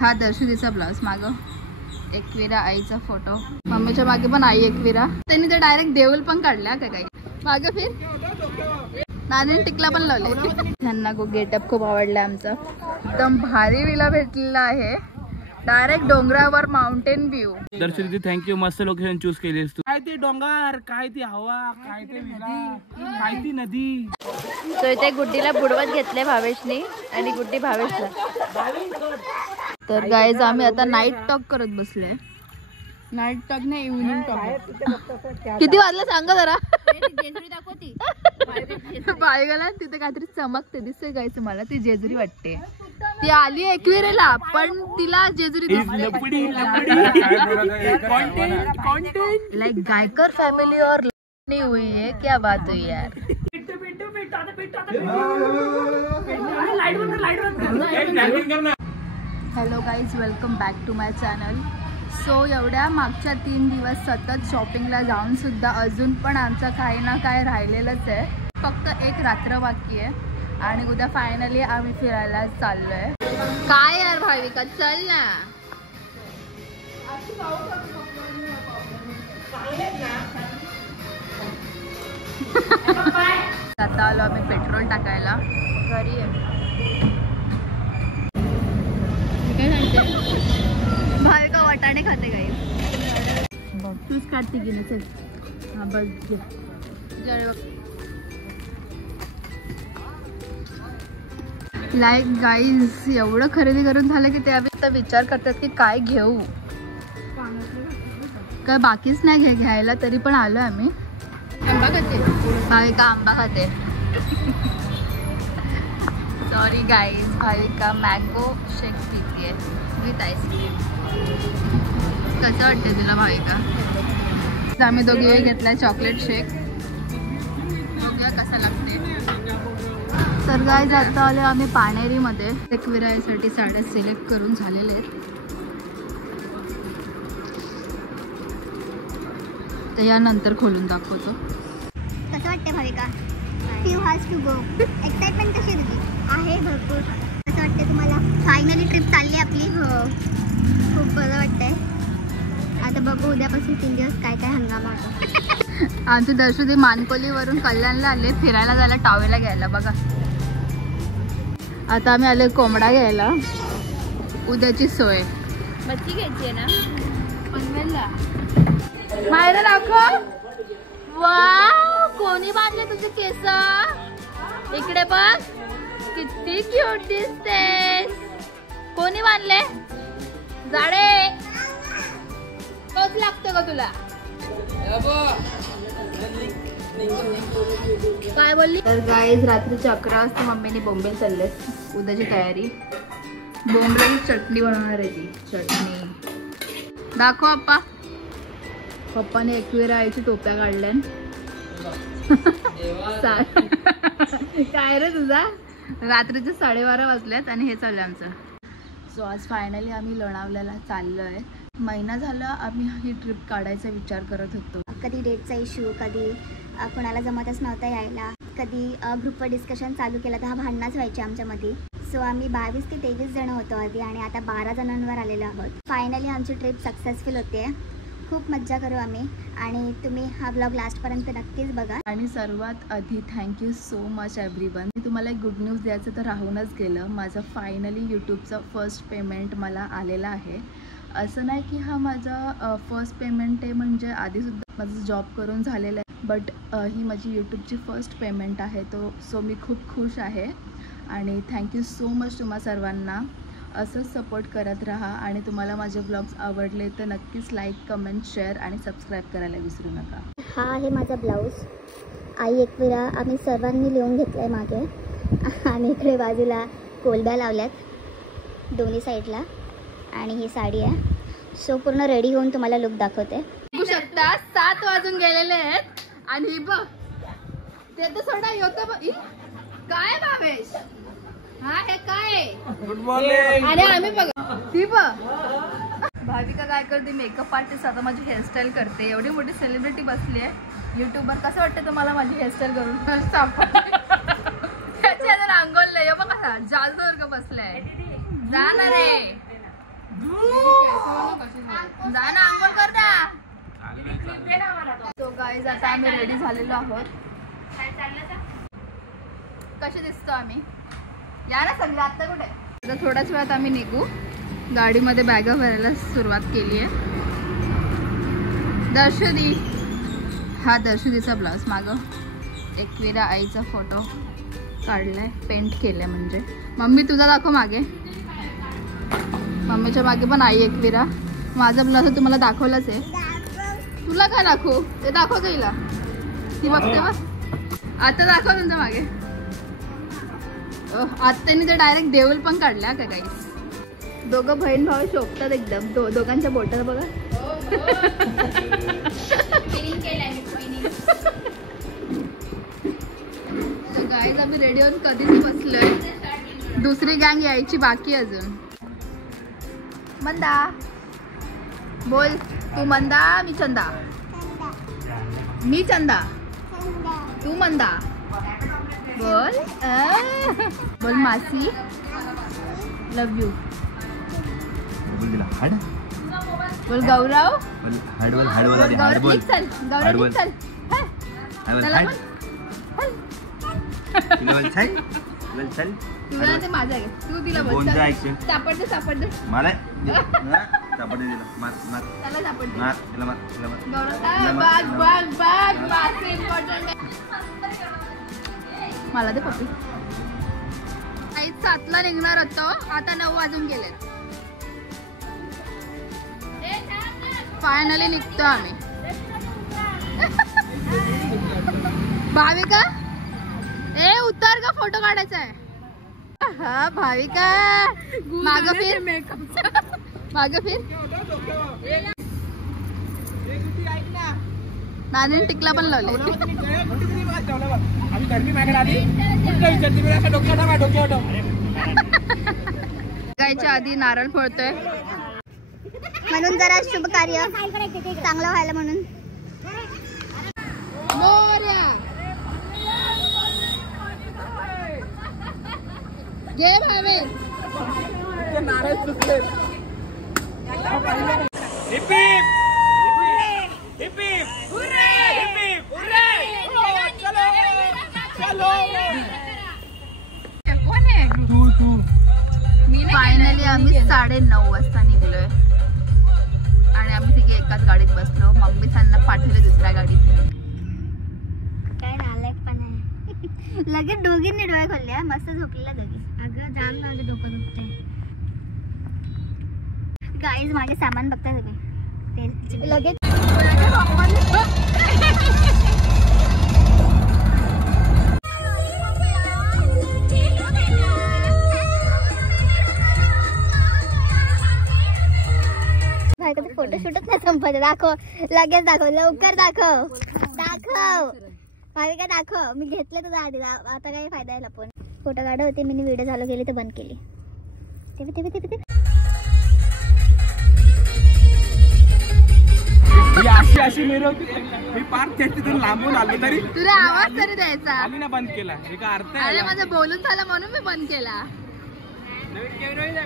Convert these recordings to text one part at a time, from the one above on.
हा दर्शुदीचा ब्लाउज, माग एकविरा आईचा फोटो, मम्मीच्या मागे पण आई एकविरा. त्यांनी तर डायरेक्ट देऊल पण काढल्या का काही. मागे फिर नानीने टिकला पण लावले. त्यांना गेटअप खूप आवडला आमचा. एकदम भारी विला भेटलेला आहे, डायरेक्ट डोंगरावर माउंटेन व्ह्यू. दर्शनी थँक्यू, मस्त लोकेशन चूज केलीस तू. काय ते डोंगर, काय ती हवा, काय ते विला, काय ती नदी. सो इथे गुड्डीला बुडवत घेतले भावेशनी आणि गुड्डी भावेशला. तर गाईज आम्ही आता नाईट टॉक करत बसले. नाईट टॉक नाही, इव्हनिंग टॉक. किती वाजलं सांगा जरा. बायगाला तिथे काहीतरी चमकते दिसते गाईच, मला ती जेजुरी वाटते. ती आली एकविरेला पण तिला जेजुरी दिसते. लाइक गायकर फैमिली और नहीं हुई है, क्या बात हुई यार. Hello guys, welcome back to my channel. So एवढ्या मागच्या 3 दिवस सतत शॉपिंगला जाऊन सुद्धा अजून पण आमचं काही ना काय राहिलेलंच आहे. फक्त एक रात्र बाकी आहे आणि उद्या फायनली आम्ही फिरायला चाललोय. काय यार भाविका, चल ना. आता आलो आम्ही पेट्रोल टाकायला. घरी आहे. भाविका वाटाणे खाते काही. तूच काढते गेली. चल हा बस घे. लाईक गाईज एवढं खरेदी करून झालं की ते आम्ही तर विचार करतात की काय घेऊ. काय बाकीच नाही घ्यायला, तरी पण आलो आम्ही. आंबा खाते भाविका, आंबा खाते. सॉरी गाईज, भाविका मँगो शेक पिते विथ आईस्क्रीम. कसं वाटते तुला भाविका? आम्ही दोघी घेतलाय चॉकलेट शेक. बघूया कसा लागते. तर गाईज आता आलो आम्ही पाणेरीमध्ये. एकविरासाठी साड्या सिलेक्ट करून झालेल्या आहेत. तर यानंतर खोलून दाखवतो. कसं वाटते Bhavika? Few has to go. Excitement कशी आहे तुझी? आहे भरपूर. कसं वाटते तुम्हाला? फायनली ट्रिप चालली आपली. हो, खूप बरं वाटतंय. आता बघू उद्यापासून 3 दिवस काय काय हंगामा होतो. आमची दर्शुदी मानकोलीवरून कल्याणला आले फिरायला जायला, टावेला घ्यायला. बघा आता आम्ही आले कोंबडा घ्यायला. उद्याची सोय मच्छी घ्यायची आहे ना पनवेलला. मायरा दाखव. वाव, कोणी बांधले तुझे केस? इकडे बघ, किती क्यूट दिसतेस. कोणी बांधले? जाडे कस लागतं का तुला? काय बोलली? तर गाईज रात्रीचे 11 वाजता मम्मीने बोंबील चालले. उद्याची तयारी. बोंबलाची चटणी बनवणार आहे. ती चटणी दाखव अप्पा. पप्पाने एकविरा आईची टोप्या काढल्या. काय रे तुझा? रात्रीचे 12:30 वाजल्यात आणि हे चाललं आमचं. सो आज फायनली आम्ही लोणावळ्याला चाललो आहे. महिना झाला आम्ही ही ट्रिप काढायचा विचार करत होतो. कधी डेटचा इश्यू, कधी कोणाला जमतच नव्हता यायला, कधी ग्रुपवर डिस्कशन चालू केलं तर भांडणच व्हायची आमच्यामध्ये. सो आम्ही 22 ते 23 जण होतो आधी आणि आता 12 जणांवर आलेलो आहोत. फायनली आमची ट्रिप सक्सेसफुल होते. खूप मज्जा करू आम्ही आणि तुम्ही हा ब्लॉग लास्टपर्यंत नक्कीच बघा. आणि सर्वात आधी थँक्यू सो मच एव्हरीवन. मी तुम्हाला एक गुड न्यूज द्यायचं तर राहूनच गेलं. माझं फायनली यूट्यूबचं फर्स्ट पेमेंट मला आलेलं आहे. असं नाही की हा माझा फर्स्ट पेमेंट आहे, म्हणजे आधीसुद्धा माझं जॉब करून झालेलं आहे, बट ही माझी यूट्यूबची फर्स्ट पेमेंट आहे. सो मी खूप खुश आहे आणि थँक्यू सो मच तुम्हा सर्वांना. असंच सपोर्ट करत राहा आणि तुम्हाला माझे ब्लॉग्स आवडले तर नक्कीच लाईक, कमेंट, शेअर आणि सबस्क्राईब करायला विसरू नका. हा आहे माझा ब्लाऊज. आई एकविरा आम्ही सर्वांनी लिहून घेतला आहे मागे. आणि इकडे बाजूला कोलब्या लावल्यात दोन्ही साईडला आणि ही साडी आहे. सो पूर्ण रेडी होऊन तुम्हाला लुक दाखवते. बघू शकता 7 वाजून गेलेले आहेत आणि बघ ते तर सोडा होतं. काय भावेश? हा हे काय? Good morning. आणि आम्ही बघा ती बघ भाविका काय करते, मेकअप आर्टिस्ट. आता माझी हेअरस्टाईल करते. एवढी मोठी सेलिब्रिटी बसली आहे यूट्यूबवर. कसं वाटतं तुम्हाला माझी हेअरस्टाईल करून? त्याच्या अंगोल नाही बघा कसा जादूवर्ग बसलाय. जाणार आहे जा ना आंघोळ कर ना. तो गाईज आता आम्ही रेडी झालेलो आहोत. कसे दिसतो आम्ही? या ना सगळं. आता कुठे? आता थोड्याच वेळात आम्ही निघू. गाडीमध्ये बॅगा भरायला सुरुवात केली आहे. दर्शदी, हा दर्शदीचा ब्लाउज. मागं एकविरा आईचा फोटो काढलाय, पेंट केलाय. म्हणजे मम्मी तुझा दाखव मागे. मम्मीच्या मागे पण आई एकविरा. माझा ब्लाउज तुम्हाला दाखवलाच आहे. तुला काय दाखवू? ते दाखव गेला ती बघते बघ. आता दाखव तुमच्या मागे. आता त्यांनी तर डायरेक्ट देऊल पण काढल्या का काही. दोघं बहीण भाऊ शोभतात एकदम. दोघांच्या बोटाला बघा. गाईज आम्ही रेडी होऊन कधीच बसलोय. दुसरी गँग यायची बाकी अजून. मंदा बोल. तू मंदा, मी चंदा. मी चंदा, तू मंदा. बोल. बोल मासी लव यू. बोल गौरव. गौरव निघ चल. गौरव निघ चल. चला चल. तुला ते माझा घे. तू तिला बोल. सापडते सापडते मला. सापडते तिला. मार मार. त्याला सापडते. मार तिला. मार तिला. मार. Bag bag bag. मासे इम्पॉर्टंट आहे. मला दे पप्पी. 7ला निघणार होतो. आता 9 वाजून गेलेत. फायनली निघतो आम्ही. भाविका ए उतर का फोटो काढायचा आहे. हा भाविका मागं फिर. मागं फिर. नानीने टिकला पण लावले. गायच्या आधी नारळ फोडतोय म्हणून जरा शुभ कार्य चांगलं व्हायला म्हणून. जय भावे. नारळ चुकले. फायनली आम्ही 9:30 वाजता निघलोय आणि आम्ही तिघे एकाच गाडीत बसलो. मम्मी त्यांना पाठवले दुसऱ्या गाडीत. काय नालायक पण आहे. लगेच दोघींनी डोळे खोलले. मस्त झोपलेला दोघी. अगं जाम माझं डोकं दुखते. गाईज मागे सामान बघता सगळे. लगेच फोटोशूटच नाही संपत. दाखव लगेच. दाखव लवकर. दाखव दाखव भाविका दाखव. मी घेतलं तुझा आधी. आता काही फायदा आहे लपून. फोटो काढत होते मी. व्हिडिओ चालू केली तर बंद केली. अशी मी पार तिथून लांबून आलो तरी तुला आवाज तरी द्यायचा. आम्ही ना बंद केला. अर्थ अरे माझं बोलून झालं म्हणून मी बंद केला.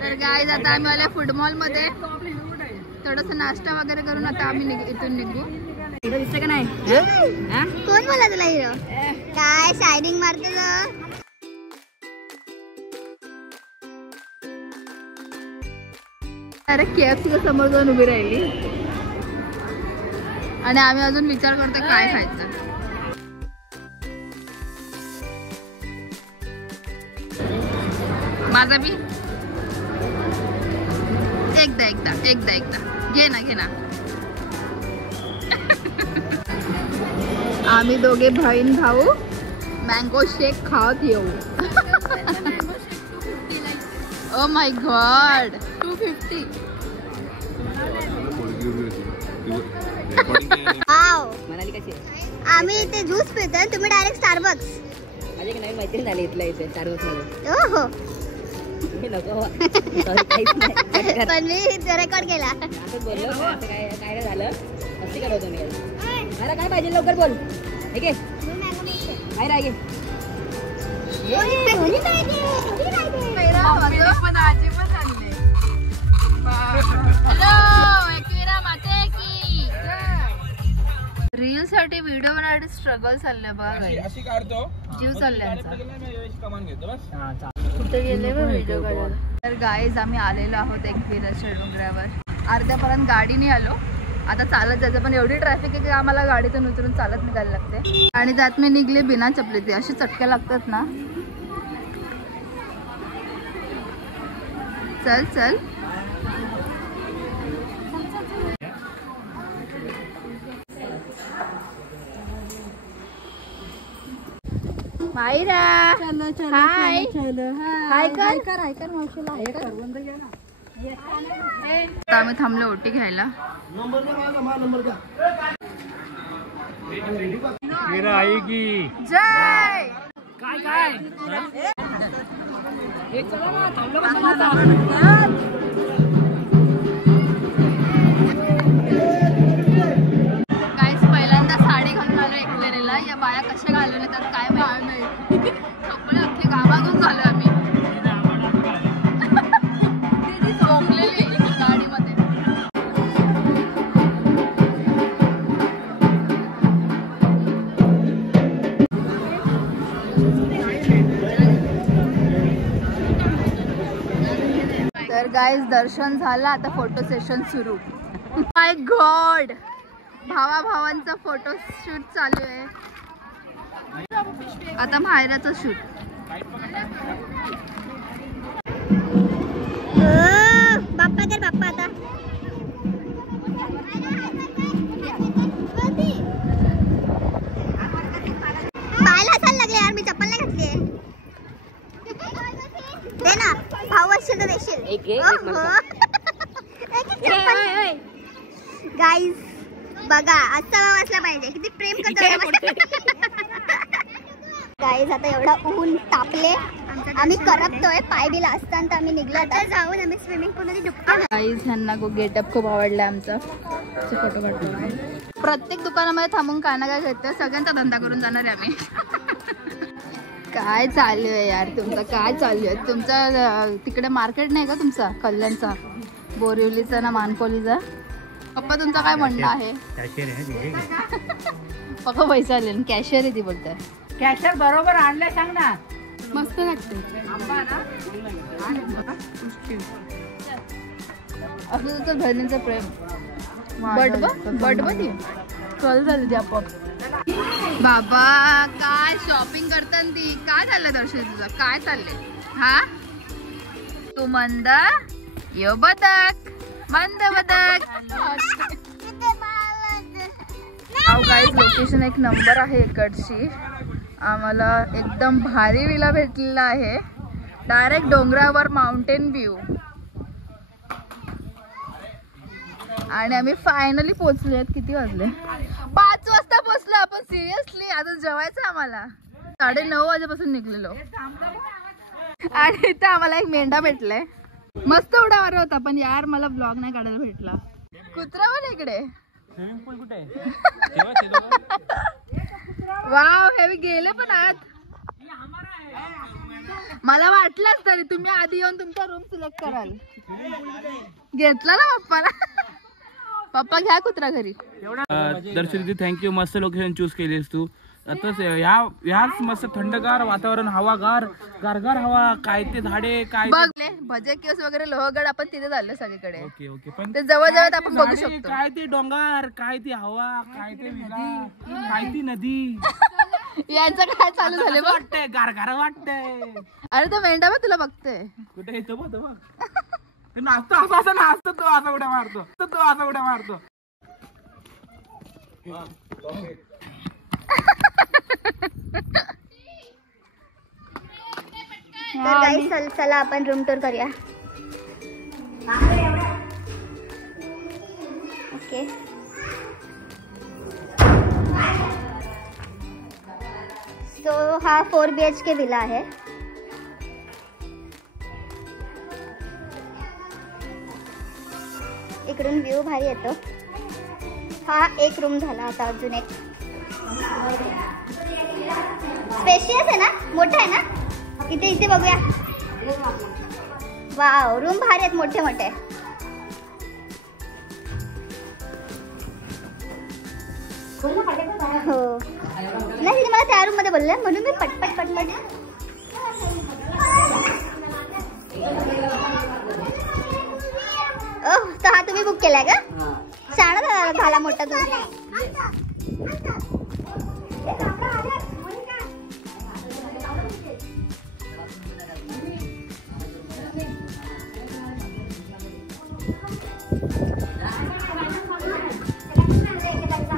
तर गाईज आता आम्ही आल्या फूड मॉल मध्ये. थोडस नाश्ता वगैरे करून आता आम्ही इथून निघू. हिरो दिसतं का नाही? कोण बोला तुला हिरो? काय शायनिंग मारते ना. अरे KFC समोर जाऊन उभी राहिली आणि आम्ही अजून विचार करतोय काय खायचं. माझा बी एकदा घे ना. आम्ही दोघे बहीण भाऊ मँगो शेक खात येऊ. ओ माय गॉड 250. आम्ही इथे ज्यूस पितोय. तुम्ही डायरेक्ट स्टारबक्स. माझी एक नवीन मैत्रीण झाली इथल्या इथे स्टारबक्स मध्ये. ओहो पण मी रेकॉर्ड केला. बोललो असं काय काय झालं. मस्ती करतो मी. मला काय पाहिजे लवकर बोल. ठीक आहे काय राहिले. हॅलो एकविरा बनवण्यासाठी व्हिडिओ बनवण्यासाठी स्ट्रगल चाललंय बघा guys. अशी काढतो जीव चाललाय आमचा. कमान घेतो बस. कुठे गेले व्हिडिओ काढायला. तर गाईज आम्ही आलेलो आहोत एकविराच्या डोंगरावर. अर्ध्यापर्यंत गाडीने आलो, आता चालत जायचं पण एवढी ट्रॅफिक आहे की आम्हाला गाडीतून उतरून चालत निघायला लागते. आणि त्यात मी निघले बिना चपलीचे. अशी चटक्या लागतात ना. चल चल मायरा. हाय हाय कर मावशीला. आता आम्ही थांबलो ओटी घ्यायला. जय काय काय गाईस पहिल्यांदा साडी घालून आलो एकलेरीला. या बाया कशा घालून येतात काय माहिती. कपडे अख्खे गावागून झालो आम्ही. झोपलेली गाडीमध्ये. तर गाईस दर्शन झालं, आता फोटो सेशन सुरू. माय गॉड, भावा भावांचा फोटो शूट चालू आहे. आता मायराचं शूट. बाप्पा तर बाप्पा आता पायाला हसायला लागले यार. मी चप्पल नाही घातली. दे ना भाऊ असेल तर देशील. गाईज बघा असा भाव असला पाहिजे. किती प्रेम करतो. गाईज आता एवढा ऊन तापले, आम्ही करपतोय. पाय बिला असताना आम्ही निघलो. आता जाऊन आम्ही स्विमिंग पूल मध्ये डुबतो. गाईज ह्यांना गेटअप खूप आवडला आमचा. फोटो काढतो. प्रत्येक दुकानामध्ये थांबून काय ना काय घेतोय. सगळ्यांचा धंदा करून जाणार आहे आम्ही. काय चालू आहे यार तुमचं. काय चालू आहे तुमचं. तिकडे मार्केट नाही का तुमचा कल्याणचा, बोरिवलीचा ना मानकोलीचा. पप्पा तुमचं काय म्हणणं आहे. पप्पा पैसा आले. कॅशियर आहे ती बोलताय. कॅशर बरोबर आणलं सांग ना. मस्त लागते. असं तुझं बहिणीचं प्रेम. बडबड ती कल झाली ती आपोआप. बाबा काय शॉपिंग करतात ती. काय चाललंय दर्शन तुझं. काय चाललंय. हा तू मंद यो बदक मंद बदक. गाईज लोकेशन एक नंबर आहे इकडची. आम्हाला एकदम भारी विला भेटलेला आहे. डायरेक्ट डोंगरावर माउंटेन व्ह्यू. आणि आम्ही फायनली पोहोचलो. किती वाजले. 5 वाजता पोहोचलो आपण. सिरियसली अजून जेवायचं आम्हाला. 9:30 वाजेपासून निघलेलो. आणि इथं आम्हाला एक मेंढा भेटलाय. मस्त उड्या मारत होता पण यार मला ब्लॉग नाही काढायला भेटला. कुत्रा पण इकडे. वाव हे गेले पण आत. मला वाटलंच तरी तुम्ही आधी येऊन तुमचा रूम सिलेक्ट कराल. घेतला ना पप्पाला. पप्पा घ्या कुत्रा घरी. दर्शनी थँक्यू. मस्त लोकेशन चूज केलीस तू. आताच ह्याच मस्त थंडगार वातावरण, हवागार गारगार हवा. काय ते झाडे काय बघले भजे केस वगैरे लोहगड आपण तिथे झालं सगळीकडे. Okay okay. पण ते जवळ जवळ आपण बघू शकतो. काय ते डोंगर, काय ती हवा, काय ते विला, काय ती नदी. यांचं काय चालू झालं बघ. वाटतंय गारगार वाटतंय. अरे तो मेंढा बघ तुला बघतोय. कुठे येतो बघ तू नाचतो. असं असं नाचतो तो. असं उड्या मारतो तो. असं उड्या मारतो. तर गाईस चला आपण रूम टूर करूया. ओके सो हा 4 BHK विला आहे. इकडून व्ह्यू भारी येतो. हा एक रूम झाला. आता अजून एक स्पेशियस आहे ना, मोठा आहे ना. इथे बघूया. वाव रूम भारी आहेत मोठे मोठे. हो नाही तिने मला त्या रूम मध्ये बोलले म्हणून मी पटपट ओह तर हा तुम्ही बुक केलाय का? शाळा झाला मोठा तू.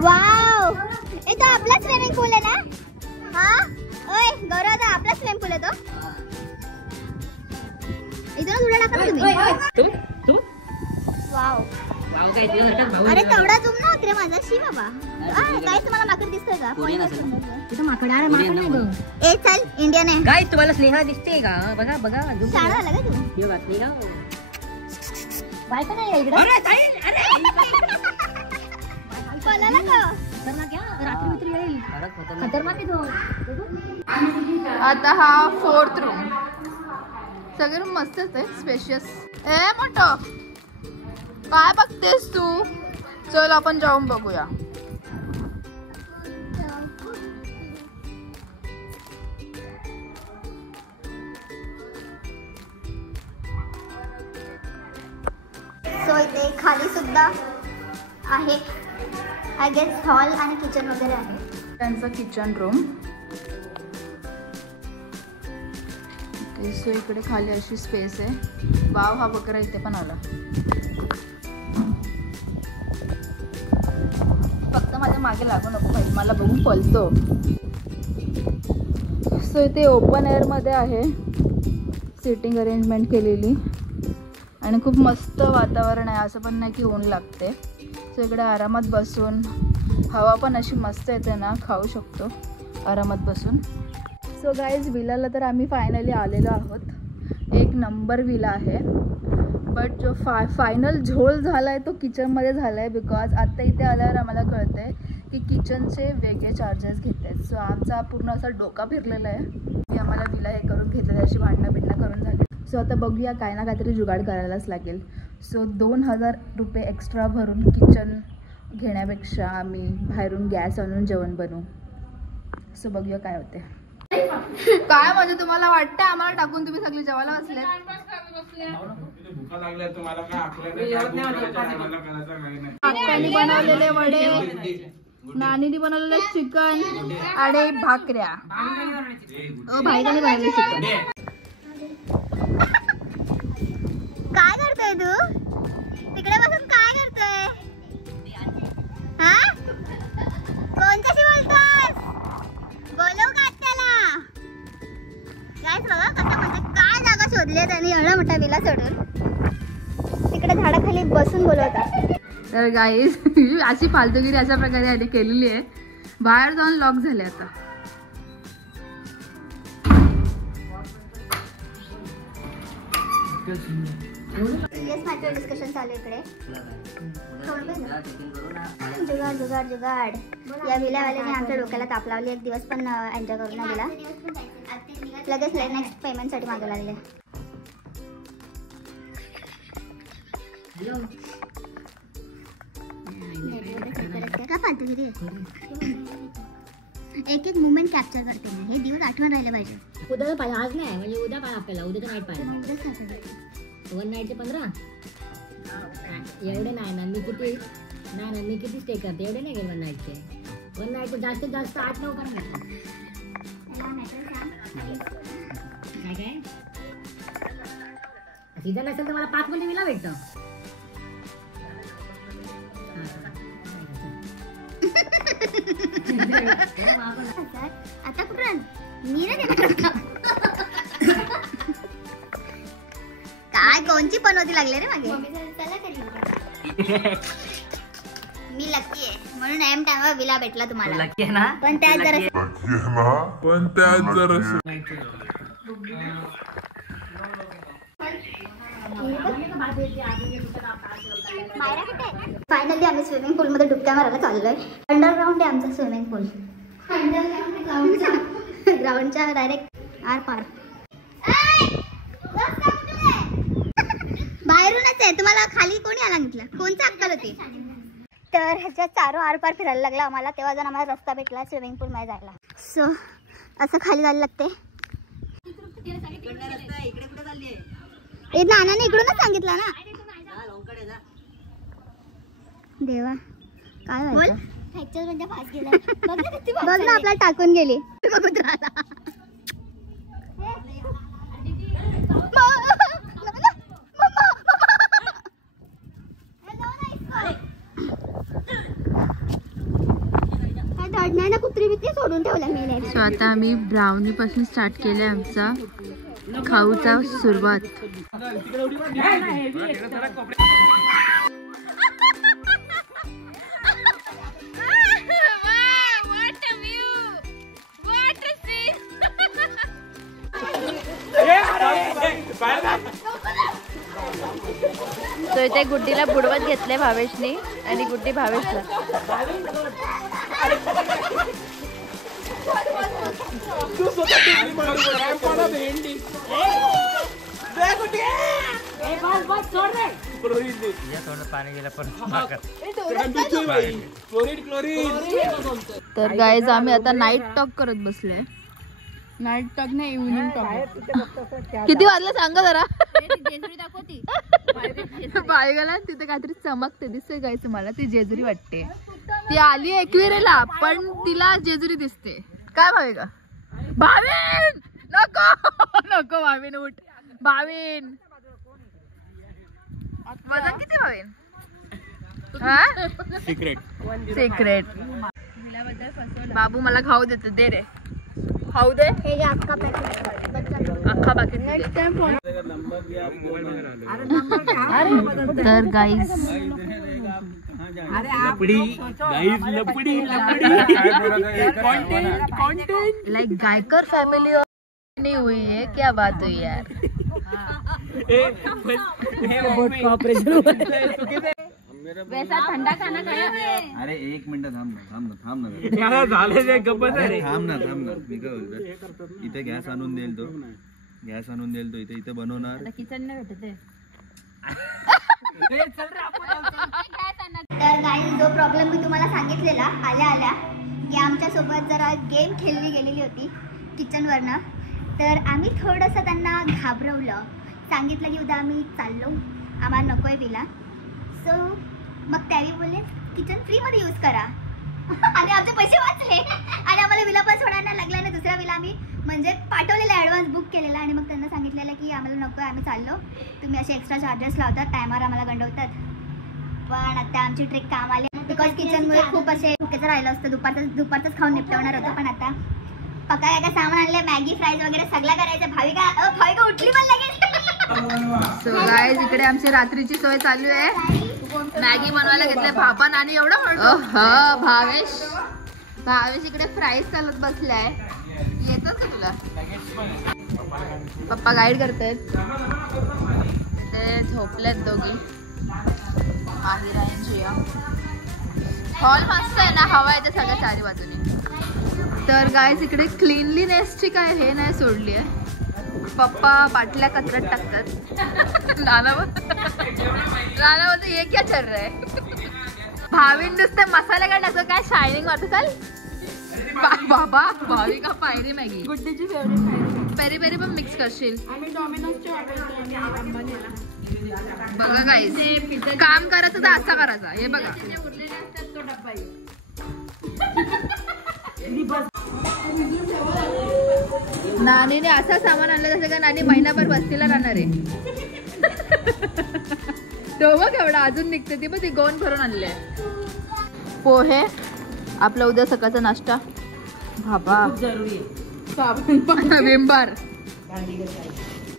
वाव ये तो आपला स्विमिंग पूल आहे ना? हा ओय गौरव दा आपला स्विमिंग पूल आहे तो. इथूनच उड्या टाका तुम्ही. तू वाव वाव काय ते अरे तेवढा झूम ना उतरे माझा शी बाबा. काय तुम्हाला माकड दिसतोय का? तिथं माकड आहे माकड नाही गं. ए चल इंडियन आहे. काय तुम्हाला स्नेहा दिसते का? बघा बघा शाळा आला का तू? हे बघा स्नेहा बायका नाही इकडे. पळाला का? खतरनाक आहे रात्री मित्र येईल खतरनाक आहे तो. आता हा 4th रूम. सगळे रूम मस्तच आहे स्पेशियस. ए मोठं काय बघतेस तू? चल आपण जाऊन बघूया. सो इथे खाली सुद्धा आहे आय गेस हॉल आणि किचन वगैरे आहे. त्यांचं किचन रूम. सो इकडे खाली अशी स्पेस आहे. वाव हा बकरा इथे पण आला. फक्त माझ्या मागे लागू नको पाहिजे मला बघून पळतो. सो इथे ओपन एअरमध्ये आहे सिटिंग अरेंजमेंट केलेली आणि खूप मस्त वातावरण आहे. असं पण नाही की ऊन लागते. सो इकडे आरामात बसून हवा पण अशी मस्त येते ना खाऊ शकतो आरामात बसून. सो गाईज विलाला तर आम्ही फायनली आलेलो आहोत. एक नंबर विला आहे. बट जो फायनल झोल झाला आहे तो किचनमध्ये झाला आहे. बिकॉज आत्ता इथे आल्यावर आम्हाला कळतं आहे की किचनचे वेगळे चार्जेस घेत आहेत. सो आमचा पूर्ण असा डोका फिरलेला आहे की आम्हाला विला हे करून घेतलेलं अशी भांडणं करून झाली. सो आता बघूया काय ना काहीतरी जुगाड करायलाच लागेल. सो 2000 रुपये एक्स्ट्रा भरून किचन घेण्यापेक्षा आम्ही बाहेरून गॅस आणून जेवण बनवू. सो बघूया काय होते. काय म्हणजे तुम्हाला वाटतं आम्हाला टाकून तुम्ही सगळे जेवायला बसले? आत्याने बनवलेले वडे, नानीने बनवलेले चिकन आणि भाकऱ्या. भाईने बनवले चिकन. काय करतोय तू तिकडे बसून? काय करतोय? हा कोणत्याशी बोलतोस? बोलव का त्याला? गाईस बघा कसं म्हणजे काय जागा शोधली आहे त्यांनी एवढा मोठा विला सोडून. तिकडे झाडाखाली बसून बोलवतात. तर गाईस अशी फालतूगिरी अशा प्रकारे आधी केलेली आहे. बाहेर जाऊन लॉक झाले आता. सिरियस मॅटर डिस्कशन चालू इकडे. जुगाड जुगाड जुगाड. या विल्यावाल्याने आमच्या डोक्याला ताप लावली. एक दिवस पण एन्जॉय करून नाही दिला. लगेच नेक्स्ट पेमेंटसाठी मागे लागले. का फालतूगिरी आहे? एक एक मुमेंट कॅप्चर करते मी. हे दिवस आठवण राहिले पाहिजे. उद्या पाहिजे आज नाही म्हणजे उद्या काय आपल्याला उद्याचं नाईट पाहिजे. 1 नाईटचे 15 एवढे नाही ना. मी किती स्टे करते एवढे नाही गेले 1 नाईटचे. 1 नाईटचे जास्तीत जास्त 8-9 करा. काय काय सीझन असेल तर मला 5 मध्ये विला भेटतं. आता कुठं मी काय कोणची पनवती लागले रे मागे. मी लकी आहे म्हणून एम टाइमवर विला भेटला तुम्हाला. लकी आहे ना. पण त्यात जरा फायनली आम्ही स्विमिंग पूल मध्ये डुबक्या मारायला चाललोय. अंडरग्राऊंड आहे आमचा स्विमिंग पूल. ग्राउंडच्या डायरेक्ट आर पार. बाहेरूनच आहे. तुम्हाला खाली कोणी आला म्हटलं? कोणचं अक्कल होती? तर ह्याच्या चारो आरपार फिरायला लागला आम्हाला, तेव्हा जण आम्हाला रस्ता भेटला स्विमिंग पूलमध्ये जायला. सो असं खाली जायला लागते. नानाने इकडूनच सांगितलं ना. देवा काय व्हायचं, बघ ना आपला टाकून गेली. नाही ना, कुत्री बित्री सोडून ठेवल्या मी. सो आता आम्ही ब्राउनी पासून स्टार्ट केले आमचा खाऊचा सुरुवात. तो इथे गुड्डीला बुडवत घेतले भावेशनी आणि गुड्डी भावेशला. तर गाईज आम्ही आता नाईट टॉक करत बसलोय. नाईट टॉक नाही, इव्हनिंग टॉक. किती वाजलं सांगा जरा. बायगाला तिथे काहीतरी चमकते दिसते गायचं, मला ती जेजुरी वाटते. ती आली एकविरेला पण तिला जेजुरी दिसते. काय भाविका? भाविन नको नको, भाविन उठ. भाविन वजन किती भाविन? Secret secret. बाबू मला खाऊ देते, दे रे खाऊ दे. हे अख्खा पाकिट. तर गाईज लाइक गायकर फैमिली नहीं हुई है, क्या बात हुई यार. वैसा ठंडा खाना खाया. अरे 1 मिनिट थांब ना मी काय बोलतो, इथे गॅस आणून देईल तो इथे बनवणार. किचन नाही भेटत. तर गाईज जो प्रॉब्लेम मी तुम्हाला सांगितलेला आल्या की आमच्यासोबत जरा गेम खेळली गेलेली होती किचनवरनं, तर आम्ही थोडंसं त्यांना घाबरवलं. सांगितलं की उद्या आम्ही चाललो, आम्हाला नको आहे विला. सो मग त्यावेळी बोलले किचन फ्रीमध्ये यूज करा आणि आमचे पैसे वाचले आणि आम्हाला विला पण सोडायला लागला आणि दुसऱ्या विला आम्ही म्हणजे पाठवलेला ॲडव्हान्स बुक केलेला आणि मग त्यांना सांगितलेलं की आम्हाला नको आहे, आम्ही चाललो, तुम्ही असे एक्स्ट्रा चार्जेस लावतात, टायमावर आम्हाला गंडवतात. पण आता आमची ट्रिक काम आली बिकॉज किचनमुळे खूप असे भुकेचं राहिलं असतं. दुपारचंच खाऊन निपटवणार होतं, पण आता पक्का काय सामान आणले, मॅगी फ्राईज वगैरे सगळं करायचं. भाविका उठली पण लगेच. सो गाईज इकडे आमची रात्रीची सोय चालू आहे. मॅगी बनवायला घेतले भापा आणि एवढं भावेश इकडे फ्राईज चालत बसलाय. येतच का तुला? पप्पा गाईड करतायत. ते झोपलेत दोघी. माहिरा आणि जिया. हॉल मस्त आहे ना, हवा येते सगळ्या चारी बाजूने. तर गाईज इकडे क्लीनलीनेसची काय हे नाही सोडली आहे. पप्पा बाटल्या कचऱ्यात टाकतात. नाना बोलते ये क्या चल रहा है. भाविन नुसते मसाले काय टाकतो, काय शायनिंग वाटत. चाल बाबा भाविका पायरी मॅगी पेरी पेरी पण मिक्स करशील. बघा गाईज काम करायचं तर असं करायचं. हे बघा नानीने असं सामान आणलं जसं का नानी महिनाभर बसतीला राहणार आहे. तो बघ एवढा अजून निघते. ती बघ ती गोन भरून आणले. पोहे आपला उद्या सकाळचा नाश्ता. भापा विंबार.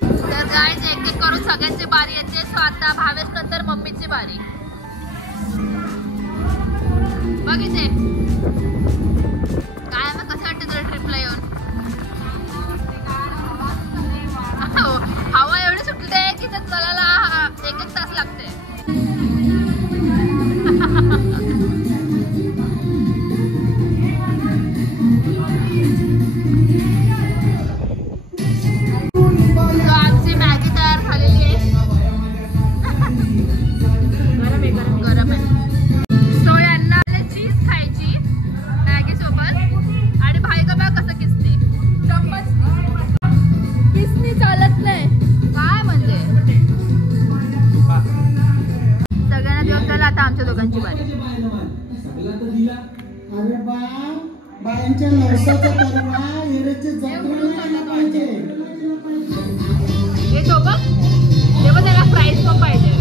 तर गाईज एक एक करून सगळ्यांची बारी येते. सो आता भावेश नंतर मम्मीची बारी. बघितले काय मग कसं वाटतं तुला ट्रिपला येऊन? हवा एवढी सुटते की तर चलायला 1-1 तास लागते. आमची मॅगी तयार झालेली आहे. गरम आहे. सोया दोघांची बारी. अरे बायांच्या नवसाचा परवा हिरेची जत्रा यायला पाहिजे. हे दोघं तेव्हा त्याला प्राईज पण पाहिजे.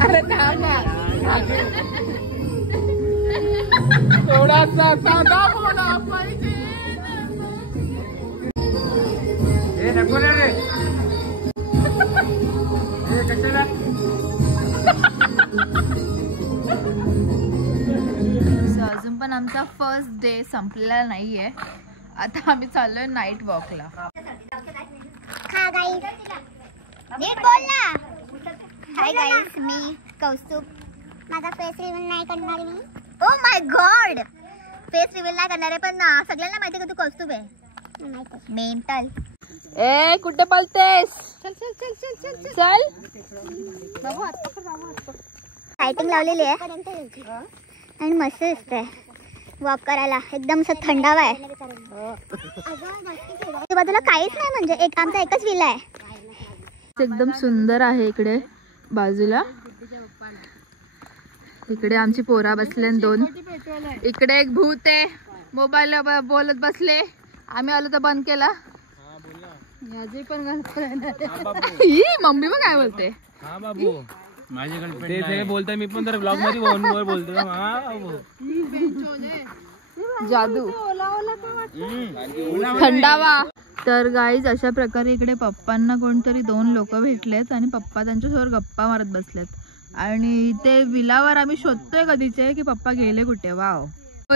अरे थोडासा साधा बोला पाहिजे. अजून पण आमचा फर्स्ट डे संपलेला नाहीये. आता आम्ही चाललोय नाईट वॉकला. हाय गाईज, मी कौस्तुभ. माझा फेस रिव्हील नाही करणार मी. Oh my god, face reveal नाही करणार आहे, पण सगळ्यांना माहिती आहे का तू कौस्तुभ आहे. मेंटल. ए कुठे बोलतेस? चल चल चल चल चल चल. लाइटिंग लावलेली आहे आणि मस्त दिसतंय वॉक करायला. एकदम असं थंडावा आहे. बाजूला काहीच नाही, म्हणजे आमचा एकच विला आहे. एकदम सुंदर आहे. इकडे बाजूला इकडे आमची पोरा बसले 2. इकडे एक भूत आहे, मोबाईल बोलत बसले. आम्ही आलो तर बंद केला. ही मम्मी पण काय बोलते? हा बाबू माझ्याकडे ते बोलताय. मी पण तर ब्लॉग मध्ये वर बोलतो. जादू थंडावा. तर गाईज अशा प्रकारे इकडे पप्पांना कोणतरी 2 लोक भेटलेत आणि पप्पा त्यांच्यासमोर गप्पा मारत बसलेत. आणि ते विलावर आम्ही शोधतोय कधीचे की पप्पा गेले कुठे. वाव.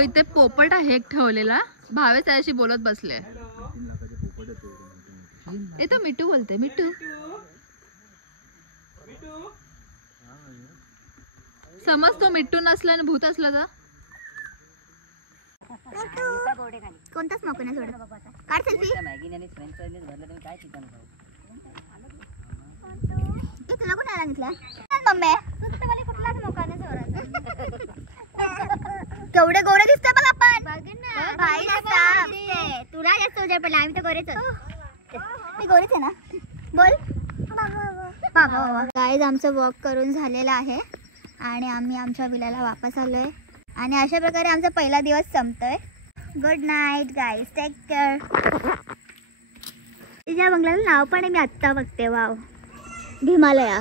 इथे पोपट आहे एक ठेवलेला. भावे त्याच्याशी बोलत बसले. ए तो मिठू बोलते. मिठू समज तो मिठू नसला आणि भूत असला तर कोणताच मोका नाही सोडत. काढ सेल्फी. तुला कोण सांगितलं मम्मी? केवढे गोरे दिसतोय बघ आपण. तुला जास्त उजेड पडला. आम्ही तर गोरेच. मी गोरेच आहे ना. बोल बाबा. गाईज आमचं वॉक करून झालेलं आहे आणि आम्ही आमच्या विलाला वापस आलोय. आणि अशा प्रकारे आमचा पहिला दिवस संपतोय. Good night guys, take care. तिच्या बंगल्याला नाव पण आहे, मी आत्ता बघते. वाव, हिमालया.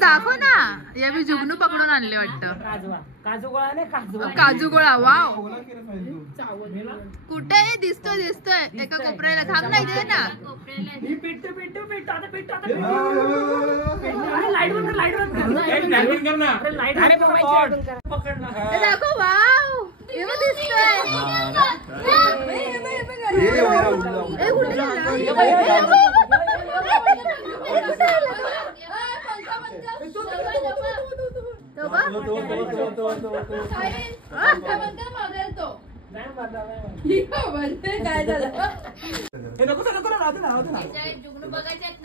दाखव ना. या मी जुगनू पकडून आणले वाटतं. काजू गोळा. वाव, कुठे दिसतोय दिसतोय एका कोपऱ्याला. थांब नाही दे ना. दाखव. वाव, दिसतोय.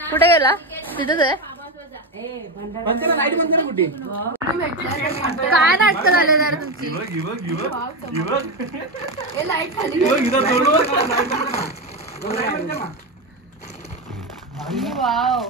कुठे गेला? तिथेच आहे. काय नाटक झाले यार तुमची? वाव.